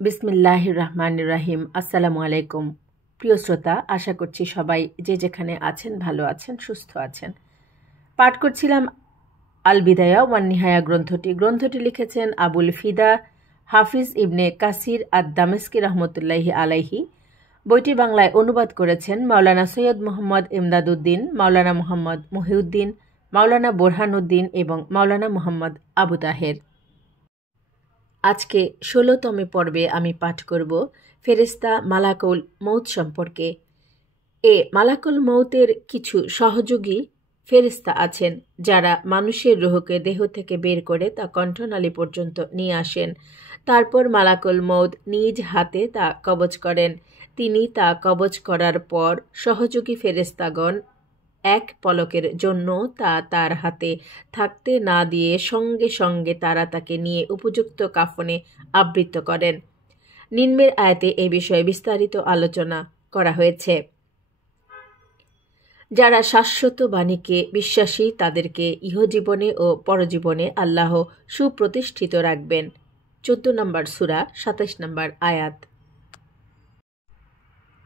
বিসমিল্লাহির রহমানির রহিম। আসসালামু আলাইকুম। প্রিয় শ্রোতা, আশা করছি সবাই যে যেখানে আছেন ভালো আছেন, সুস্থ আছেন। পাঠ করছিলাম আল বিদায়া ওয়ান নিহায়া গ্রন্থটি লিখেছেন আবুল ফিদা হাফিজ ইবনে কাসির আদ দামেস্কি রহমতুল্লাহি আলাইহি। বইটি বাংলায় অনুবাদ করেছেন মাওলানা সৈয়দ মোহাম্মদ ইমদাদউদ্দিন, মাওলানা মোহাম্মদ মহিউদ্দিন, মাওলানা বোরহানউদ্দিন এবং মাওলানা মোহাম্মদ আবু তাহের। আজকে 16তম পর্বে আমি পাঠ করব ফেরেশতা মালাকুল মৌত সম্পর্কে। মালাকুল মৌতের কিছু সহযোগী ফেরেশতা আছেন যারা মানুষের রুহকে দেহ থেকে বের করে তা কণ্ঠনালী পর্যন্ত নিয়ে আসেন। তারপর মালাকুল মৌত নিজ হাতে তা কবজ করেন। তিনি তা কবজ করার পর সহযোগী ফেরেশতাগণ এক পলকের জন্য তা তার হাতে থাকতে না দিয়ে সঙ্গে সঙ্গে তারা তাকে নিয়ে উপযুক্ত কাফনে আবৃত করেন। নিম্নের আয়াতে এ বিষয়ে বিস্তারিত আলোচনা করা হয়েছে। যারা শাশ্বত বাণীকে বিশ্বাসী তাদেরকে ইহজীবনে ও পরজীবনে আল্লাহ সুপ্রতিষ্ঠিত রাখবেন। 14 নম্বর সূরা 27 নম্বর আয়াত।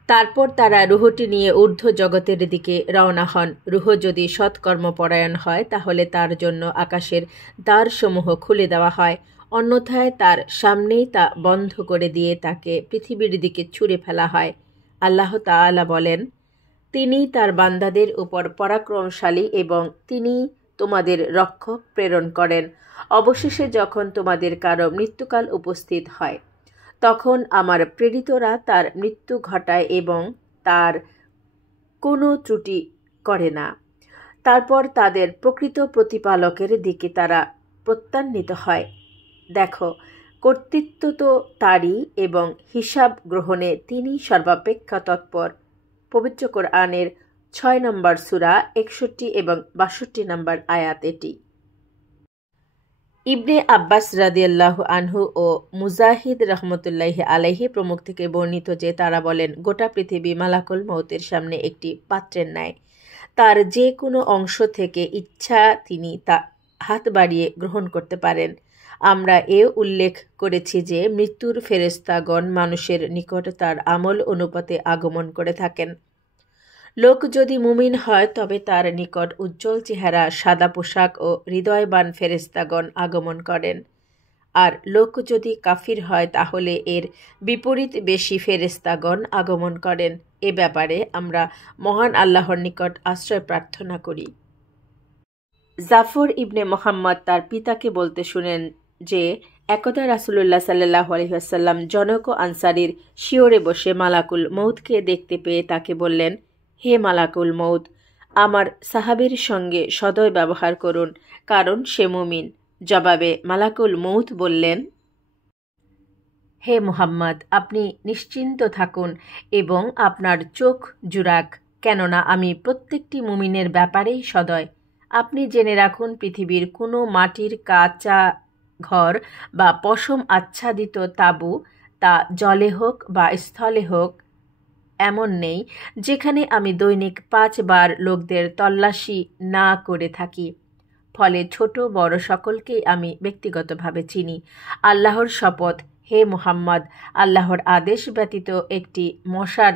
তারপর তারা রুহটি নিয়ে ঊর্ধ্ব জগতের দিকে রওনা হন। রুহ যদি সৎকর্মপরায়ণ হয় তাহলে তার জন্য আকাশের দ্বারসমূহ খুলে দেওয়া হয়, অন্যথায় তার সামনেই তা বন্ধ করে দিয়ে তাকে পৃথিবীর দিকে ছুঁড়ে ফেলা হয়। আল্লাহ তাআলা বলেন, তিনি তার বান্দাদের উপর পরাক্রমশালী এবং তিনি তোমাদের রক্ষক প্রেরণ করেন। অবশেষে যখন তোমাদের কারো মৃত্যুকাল উপস্থিত হয় তখন আমার প্রেরিতরা তার মৃত্যু ঘটায় এবং তার কোনো ত্রুটি করে না। তারপর তাদের প্রকৃত প্রতিপালকের দিকে তারা প্রত্যান্বিত হয়। দেখো, কর্তৃত্ব তো তারই এবং হিসাব গ্রহণে তিনি সর্বাপেক্ষা তৎপর। পবিত্র কোরআনের 6 নম্বর সূরা 61 এবং 62 নম্বর আয়াত এটি। ইবনে আব্বাস রাদিয়াল্লাহু আনহু ও মুজাহিদ রহমতুল্লাহি আলাইহি প্রমুখ থেকে বর্ণিত যে তারা বলেন, গোটা পৃথিবী মালাকুল মৌতের সামনে একটি পাত্রের ন্যায়। তার যে কোনো অংশ থেকে ইচ্ছা তিনি তা হাত বাড়িয়ে গ্রহণ করতে পারেন। আমরা এও উল্লেখ করেছি যে মৃত্যুর ফেরেশতাগণ মানুষের নিকট তার আমল অনুপাতে আগমন করে থাকেন। লোক যদি মুমিন হয় তবে তার নিকট উজ্জ্বল চেহারা, সাদা পোশাক ও হৃদয়বান ফেরেশতাগণ আগমন করেন। আর লোক যদি কাফির হয় তাহলে এর বিপরীত বেশি ফেরেশতাগণ আগমন করেন। এ ব্যাপারে আমরা মহান আল্লাহর নিকট আশ্রয় প্রার্থনা করি। জাফর ইবনে মোহাম্মদ তার পিতাকে বলতে শুনেন যে একদা রাসূলুল্লাহ সাল্লাল্লাহু আলাইহি ওয়াসাল্লাম জনক ও আনসারীর শিয়রে বসে মালাকুল মৌতকে দেখতে পেয়ে তাকে বললেন, হে মালাকুল মৌত, আমার সাহাবীর সঙ্গে সদয় ব্যবহার করুন, কারণ সে মুমিন। জবাবে মালাকুল মৌত বললেন, হে মুহাম্মদ, আপনি নিশ্চিন্ত থাকুন এবং আপনার চোখ জুড়াক, কেননা আমি প্রত্যেকটি মুমিনের ব্যাপারেই সদয়। আপনি জেনে রাখুন, পৃথিবীর কোনো মাটির কাঁচা ঘর বা পশম আচ্ছাদিত তাঁবু, তা জলে হোক বা স্থলে হোক, এমন নেই যেখানে আমি দৈনিক 5 বার লোকদের তল্লাশি না করে থাকি। ফলে ছোট বড় সকলকেই আমি ব্যক্তিগতভাবে চিনি। আল্লাহর শপথ, হে মুহাম্মদ, আল্লাহর আদেশ ব্যতীত একটি মশার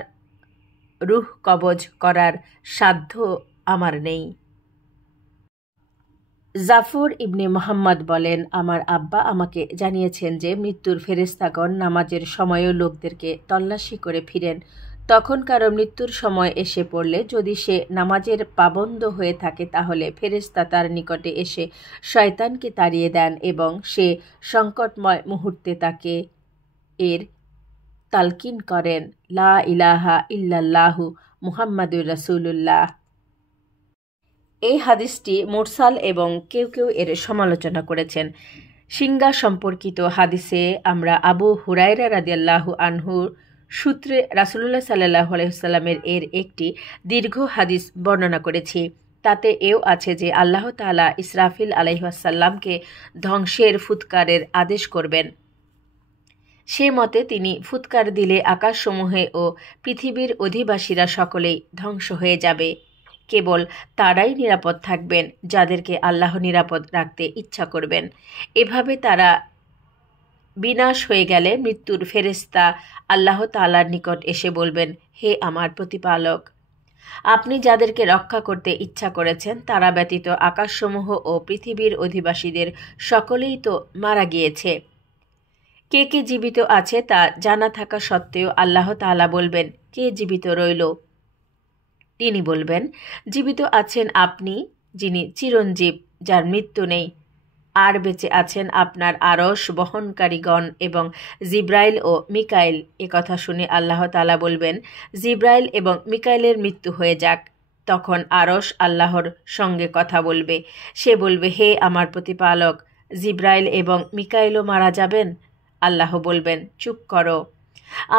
রূহ কবজ করার সাধ্য আমার নেই। জাফর ইবনে মোহাম্মদ বলেন, আমার আব্বা আমাকে জানিয়েছেন যে মৃত্যুর ফেরেশতাগণ নামাজের সময়ও লোকদেরকে তল্লাশি করে ফিরেন। তখন কারো মৃত্যুর সময় এসে পড়লে যদি সে নামাজের পাবন্দ হয়ে থাকে তাহলে ফেরেশতা তার নিকটে এসে শয়তানকে তাড়িয়ে দেন এবং সে সংকটময় মুহূর্তে তাকে এর তালকিন করেন, লা ইলাহা ইল্লাল্লাহু মুহাম্মাদুর রাসূলুল্লাহ। এই হাদিসটি মুরসাল এবং কেউ কেউ এর সমালোচনা করেছেন। সিংহা সম্পর্কিত হাদিসে আমরা আবু হুরায়রা রাদিয়াল্লাহু আনহুর সূত্রে রাসূলুল্লাহ সাল্লাল্লাহু আলাইহি ওয়াসাল্লামের এর একটি দীর্ঘ হাদিস বর্ণনা করেছি। তাতে এও আছে যে আল্লাহ তাআলা ইসরাফিল আলাইহিস সালামকে ধ্বংসের ফুৎকারের আদেশ করবেন। সে মতে তিনি ফুৎকার দিলে আকাশসমূহে ও পৃথিবীর অধিবাসীরা সকলেই ধ্বংস হয়ে যাবে। কেবল তারাই নিরাপদ থাকবেন যাদেরকে আল্লাহ নিরাপদ রাখতে ইচ্ছা করবেন। এভাবে তারা বিনাশ হয়ে গেলে মৃত্যুর ফেরেশতা আল্লাহ তাআলার নিকট এসে বলবেন, হে আমার প্রতিপালক, আপনি যাদেরকে রক্ষা করতে ইচ্ছা করেছেন তারা ব্যতীত আকাশসমূহ ও পৃথিবীর অধিবাসীদের সকলেই তো মারা গিয়েছে। কে কে জীবিত আছে তা জানা থাকা সত্ত্বেও আল্লাহ তাআলা বলবেন, কে জীবিত রইল? তিনি বলবেন, জীবিত আছেন আপনি, যিনি চিরঞ্জীব, যার মৃত্যু নেই, আর বেঁচে আছেন আপনার আরশ বহনকারীগণ এবং জিব্রাইল ও মিকাইল। কথা শুনে আল্লাহ তাআলা বলবেন, জিব্রাইল এবং মিকাইলের মৃত্যু হয়ে যাক। তখন আরশ আল্লাহর সঙ্গে কথা বলবে। সে বলবে, হে আমার প্রতিপালক, জিব্রাইল এবং মিকাইলও মারা যাবেন? আল্লাহ বলবেন, চুপ করো।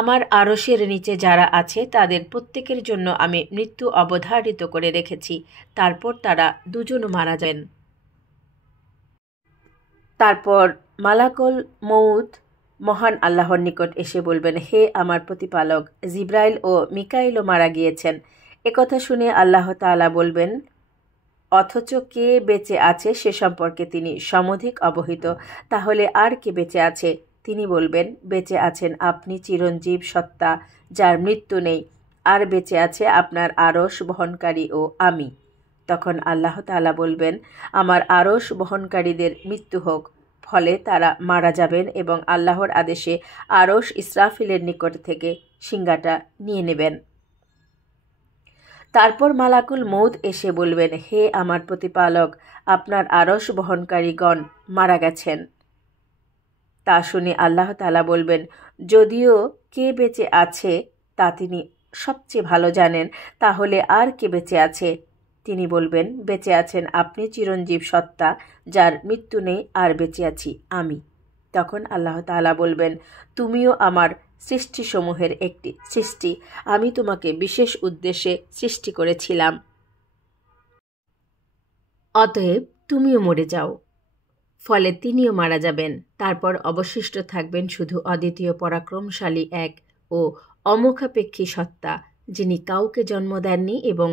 আমার আরশের নিচে যারা আছে তাদের প্রত্যেকের জন্য আমি মৃত্যু অবধারিত করে রেখেছি। তারপর তারা দুজনও মারা যান। তারপর মালাকুল মউত মহান আল্লাহর নিকট এসে বলবেন, হে আমার প্রতিপালক, জিব্রাইল ও মিকাইলও মারা গিয়েছেন। একথা শুনে আল্লাহ তাআলা বলবেন, অথচ কে বেঁচে আছে সে সম্পর্কে তিনি সমধিক অবহিত। তাহলে আর কে বেঁচে আছে? তিনি বলবেন, বেঁচে আছেন আপনি চিরঞ্জীব সত্তা, যার মৃত্যু নেই, আর বেঁচে আছে আপনার আরশ বহনকারী ও আমি। তখন আল্লাহ তাআলা বলবেন, আমার আরশ বহনকারীদের মৃত্যু হোক। ফলে তারা মারা যাবেন এবং আল্লাহর আদেশে আরশ ইসরাফিলের নিকট থেকে শিঙ্গাটা নিয়ে নেবেন। তারপর মালাকুল মউত এসে বলবেন, হে আমার প্রতিপালক, আপনার আরশ বহনকারীগণ মারা গেছেন। তা শুনে আল্লাহ তাআলা বলবেন, যদিও কে বেঁচে আছে তা তিনি সবচেয়ে ভালো জানেন, তাহলে আর কে বেঁচে আছে? তিনি বলবেন, বেঁচে আছেন আপনি চিরঞ্জীব সত্তা, যার মৃত্যু নেই, আর বেঁচে আছি আমি। তখন আল্লাহ তাআলা বলবেন, তুমিও আমার সৃষ্টিসমূহের একটি সৃষ্টি, আমি তোমাকে বিশেষ উদ্দেশ্যে সৃষ্টি করেছিলাম, অতএব তুমিও মরে যাও। ফলে তিনিও মারা যাবেন। তারপর অবশিষ্ট থাকবেন শুধু অদ্বিতীয় পরাক্রমশালী এক ও অমুখাপেক্ষী সত্তা, যিনি কাউকে জন্ম দেননি এবং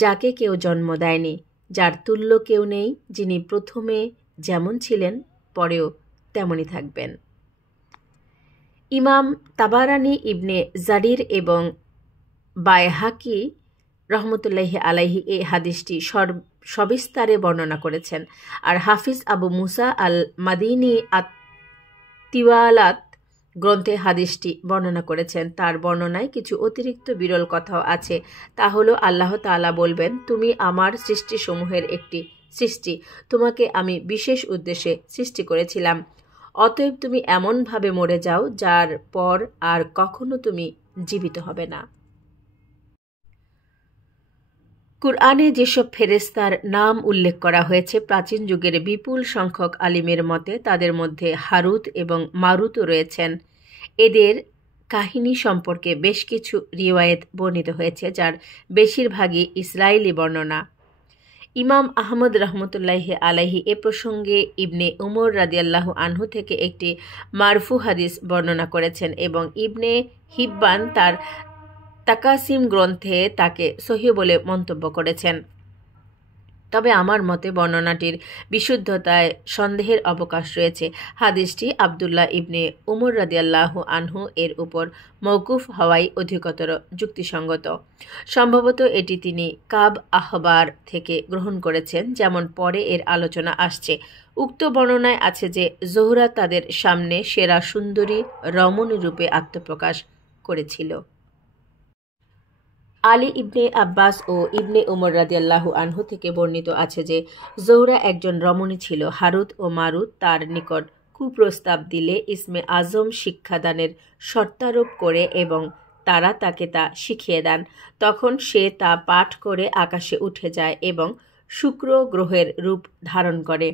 যাকে কেউ জন্ম দেয়নি, যার তুল্য কেউ নেই, যিনি প্রথমে যেমন ছিলেন পরেও তেমনই থাকবেন। ইমাম তাবারানি ইবনে জারির এবং বায়হাকি রহমতুল্লাহি আলাইহি এই হাদিসটি সবিস্তারে বর্ণনা করেছেন। আর হাফিজ আবু মুসা আল মাদিনী তিওয়ালাত গ্রন্থে হাদিসটি বর্ণনা করেছেন। তার বর্ণনায় কিছু অতিরিক্ত বিরল কথাও আছে। তা হলো, আল্লাহ তাআলা বলবেন, তুমি আমার সৃষ্টিসমূহের একটি সৃষ্টি, তোমাকে আমি বিশেষ উদ্দেশ্যে সৃষ্টি করেছিলাম, অতএব তুমি এমনভাবে মরে যাও যার পর আর কখনো তুমি জীবিত হবে না। কুরআনে যেসব ফেরেশতার নাম উল্লেখ করা হয়েছে, প্রাচীন যুগের বিপুল সংখ্যক আলিমের মতে তাদের মধ্যে হারুত এবং মারুতও রয়েছেন। এদের কাহিনী সম্পর্কে বেশ কিছু রিওয়ায়েত বর্ণিত হয়েছে, যার বেশিরভাগই ইসরায়েলি বর্ণনা। ইমাম আহমদ রহমতুল্লাহি আলাইহি এ প্রসঙ্গে ইবনে উমর রাদিয়াল্লাহু আনহু থেকে একটি মারফু হাদিস বর্ণনা করেছেন এবং ইবনে হিব্বান তার তাকাসিম গ্রন্থে তাকে সহিহ বলে মন্তব্য করেছেন। তবে আমার মতে বর্ণনাটির বিশুদ্ধতায় সন্দেহের অবকাশ রয়েছে। হাদিসটি আবদুল্লাহ ইবনে উমর রাদিয়াল্লাহু আনহু এর উপর মওকুফ হওয়াই অধিকতর যুক্তিসঙ্গত। সম্ভবত এটি তিনি কাব আহবার থেকে গ্রহণ করেছেন, যেমন পরে এর আলোচনা আসছে। উক্ত বর্ণনায় আছে যে জোহরা তাদের সামনে সেরা সুন্দরী রমণী রূপে আত্মপ্রকাশ করেছিল। আলী ইবনে আব্বাস ও ইবনে উমর রাদিয়াল্লাহু আনহু থেকে বর্ণিত আছে যে জোহরা একজন রমণী ছিল। হারুত ও মারুত তার নিকট কুপ্রস্তাব দিলে ইসমে আজম শিক্ষাদানের শর্তারোপ করে এবং তারা তাকে তা শিখিয়ে দেন। তখন সে তা পাঠ করে আকাশে উঠে যায় এবং শুক্র গ্রহের রূপ ধারণ করে।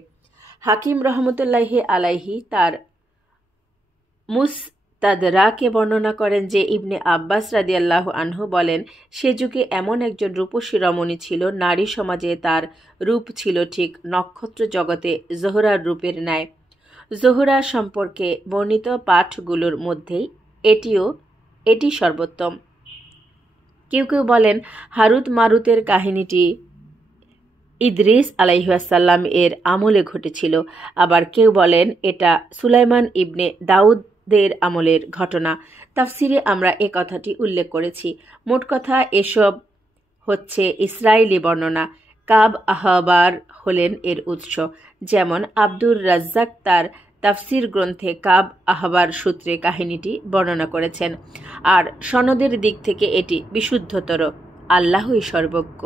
হাকিম রহমতুল্লাহি আলাইহি তার মুস্তাদরাকে বর্ণনা করেন যে ইবনে আব্বাস রাদিয়াল্লাহু আনহু বলেন, সে যুগে এমন একজন রূপসী রমণী ছিল, নারী সমাজে তার রূপ ছিল ঠিক নক্ষত্র জগতে জোহরার রূপের ন্যায়। জোহরা সম্পর্কে বর্ণিত পাঠগুলোর মধ্যেই এটি সর্বোত্তম। কেউ কেউ বলেন হারুত মারুতের কাহিনীটি ইদ্রিস আলাইহিসসালাম এর আমলে ঘটেছিল। আবার কেউ বলেন এটা সুলাইমান ইবনে দাউদের আমলের ঘটনা। তাফসিরে আমরা এ কথাটি উল্লেখ করেছি। মোট কথা এসব হচ্ছে ইসরায়েলি বর্ণনা। কাব আহবার হলেন এর উৎস। যেমন আব্দুর রাজ্জাক তার তাফসির গ্রন্থে কাব আহবার সূত্রে কাহিনীটি বর্ণনা করেছেন। আর সনদের দিক থেকে এটি বিশুদ্ধতর। আল্লাহই সর্বজ্ঞ।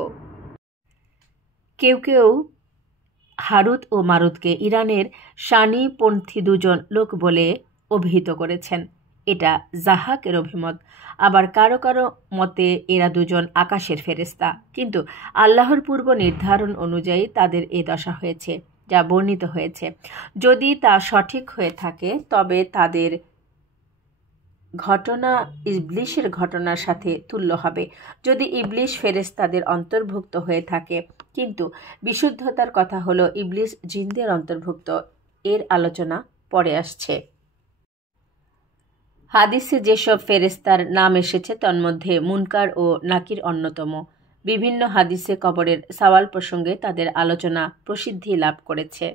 কেউ কেউ হারুত ও মারুতকে ইরানের শানিপন্থী দুজন লোক বলে অভিহিত করেছেন। এটা জাহাকের অভিমত। আবার কারো কারো মতে এরা দুজন আকাশের ফেরেশতা, কিন্তু আল্লাহর পূর্ব নির্ধারণ অনুযায়ী তাদের এ দশা হয়েছে, যা বর্ণিত হয়েছে। যদি তা সঠিক হয়ে থাকে তবে তাদের ঘটনা ইবলিশের ঘটনার সাথে তুল্য হবে। যদি ইবলিশ ফেরেশতাদের অন্তর্ভুক্ত হয়ে থাকে, কিন্তু বিশুদ্ধতার কথা হলো ইবলিশ জিনদের অন্তর্ভুক্ত। এর আলোচনা পরে আসছে। হাদিসে যেসব ফেরেশতার নাম এসেছে তন্মধ্যে মুনকার ও নাকির অন্যতম। বিভিন্ন হাদিসে কবরের সওয়াল প্রসঙ্গে তাদের আলোচনা প্রসিদ্ধি লাভ করেছে।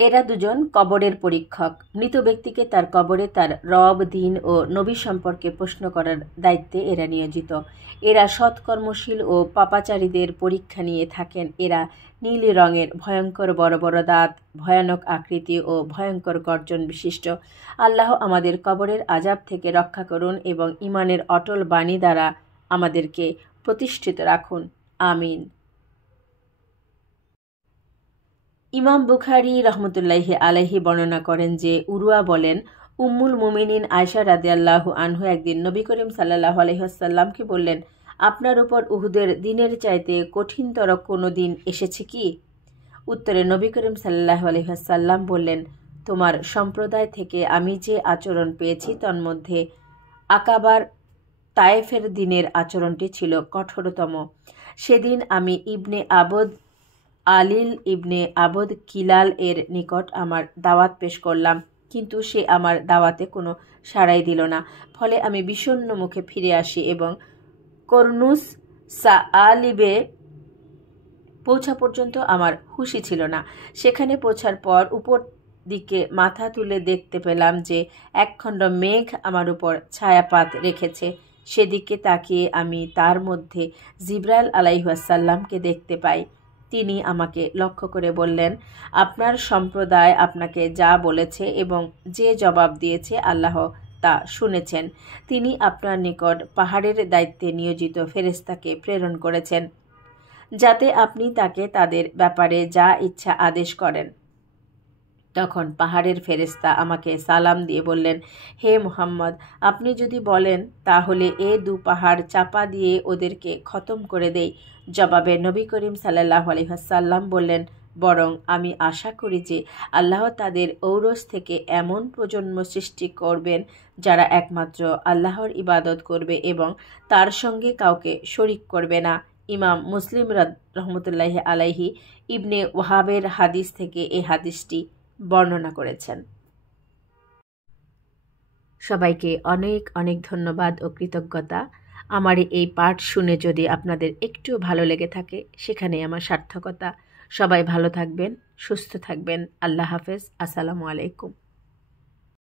এরা দুজন কবরের পরীক্ষক। মৃত ব্যক্তিকে তার কবরে তার রব, দিন ও নবী সম্পর্কে প্রশ্ন করার দায়িত্বে এরা নিয়োজিত। এরা সৎকর্মশীল ও পাপাচারীদের পরীক্ষা নিয়ে থাকেন। এরা নীল রঙের, ভয়ঙ্কর বড় বড় দাঁত, ভয়ানক আকৃতি ও ভয়ঙ্কর গর্জন বিশিষ্ট। আল্লাহ আমাদের কবরের আযাব থেকে রক্ষা করুন এবং ঈমানের অটল বাণী দ্বারা আমাদেরকে প্রতিষ্ঠিত রাখুন। আমিন। ইমাম বুখারী রহমতুল্লাহি আলাইহি বর্ণনা করেন যে উরওয়া বলেন, উম্মুল মুমিনিন আয়েশা রাদিয়াল্লাহু আনহু একদিন নবী করিম সাল্লাল্লাহু আলাইহি ওয়াসাল্লামকে বললেন, আপনার উপর উহুদের দিনের চাইতে কঠিনতর কোনো দিন এসেছে কি? উত্তরে নবী করিম সাল্লাল্লাহু আলাইহি ওয়াসাল্লাম বললেন, তোমার সম্প্রদায় থেকে আমি যে আচরণ পেয়েছি তন্মধ্যে আকাবার তায়েফের দিনের আচরণটি ছিল কঠোরতম। সেদিন আমি ইবনে আবদ আলিল ইবনে আবদ কিলাল এর নিকট আমার দাওয়াত পেশ করলাম, কিন্তু সে আমার দাওয়াতে কোনো সাড়াই দিল না। ফলে আমি বিষণ্ণ মুখে ফিরে আসি এবং করনুস সাআলিবে পৌঁছা পর্যন্ত আমার হুঁশই ছিল না। সেখানে পৌঁছার পর উপর দিকে মাথা তুলে দেখতে পেলাম যে একখণ্ড মেঘ আমার উপর ছায়াপাত রেখেছে। সেদিকে তাকিয়ে আমি তার মধ্যে জিবরাইল আলাইহিসসালামকে দেখতে পাই। তিনি আমাকে লক্ষ্য করে বললেন, আপনার সম্প্রদায় আপনাকে যা বলেছে এবং যে জবাব দিয়েছে আল্লাহ তা শুনেছেন। তিনি আপনার নিকট পাহাড়ের দায়িত্বে নিয়োজিত ফেরেশতাকে প্রেরণ করেছেন, যাতে আপনি তাকে তাদের ব্যাপারে যা ইচ্ছা আদেশ করেন। তখন পাহাড়ের ফেরেশতা আমাকে সালাম দিয়ে বললেন, হে মুহাম্মদ, আপনি যদি বলেন তাহলে এ দু পাহাড় চাপা দিয়ে ওদেরকে খতম করে দেই। জবাবে নবী করিম সাল্লাল্লাহু আলাইহি ওয়াসাল্লাম বললেন, বরং আমি আশা করি যে আল্লাহ তাদের ঔরস থেকে এমন প্রজন্ম সৃষ্টি করবেন যারা একমাত্র আল্লাহর ইবাদত করবে এবং তার সঙ্গে কাউকে শরিক করবে না। ইমাম মুসলিম রহমতুল্লাহি আলাইহি ইবনে ওয়াহাবের হাদিস থেকে এই হাদিসটি বর্ণনা করেছেন। সবাইকে অনেক অনেক ধন্যবাদ ও কৃতজ্ঞতা। আমার এই পাঠ শুনে যদি আপনাদের একটু ভালো লেগে থাকে, সেখানে আমার সার্থকতা। সবাই ভালো থাকবেন, সুস্থ থাকবেন। আল্লাহ হাফেজ। আসসালামু আলাইকুম।